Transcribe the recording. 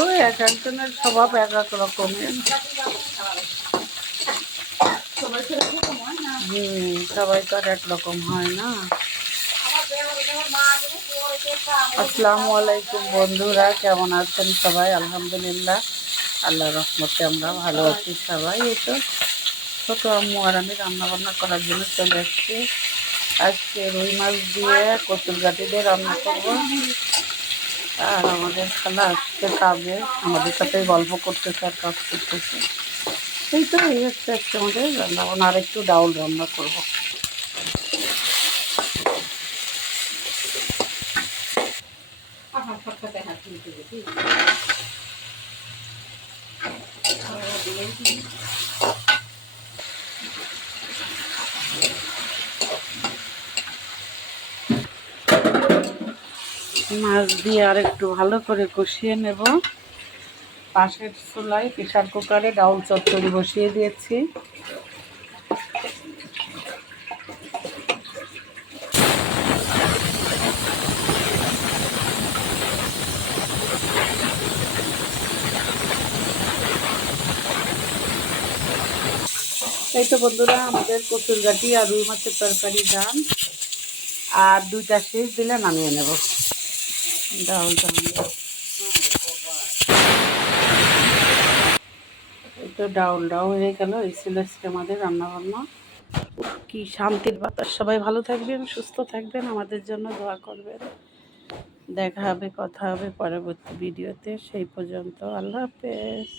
ওই এক একজনের স্বভাব এক এক রকমের। সবাই তো আর একরকম হয় না। আসসালামু আলাইকুম বন্ধুরা, কেমন আছেন সবাই? আলহামদুলিল্লাহ, আল্লাহ রহমতে আমরা ভালো আছি সবাই। এই তো ছোট আম্মু আর আমি রান্নাবান্না করার জন্য চলে এসেছি। আজকে রুই মাছ দিয়ে কচুর গাঠি দিয়ে রান্না করবো। আর আমাদের খালা আজকে কাজে আমাদের সাথে গল্প করতেছে আর কাজ করতেছে। এই তো এই হচ্ছে আজকে আমাদের রান্নাবান্না। আর একটু ডাউল রান্না করবো। মাছ দিয়ে আর একটু ভালো করে কষিয়ে নেব। পাশের চুলায় প্রেশার কুকারে ডাউল চচ্চড়ি বসিয়ে দিয়েছি। এই তো বন্ধুরা, আমাদের কচুর গাঠি আর রুই মাছের তরকারি ডাল, আর 2টা শীষ দিলে নামিয়ে নেব। ডাউলটা এই তো ডাউল হয়ে গেল। এই ছিল আজকে আমাদের রান্নাবান্না। কি শান্তির বাতাস! সবাই ভালো থাকবেন, সুস্থ থাকবেন, আমাদের জন্য দোয়া করবেন। দেখা হবে, কথা হবে পরবর্তী ভিডিওতে। সেই পর্যন্ত আল্লাহ হাফেজ।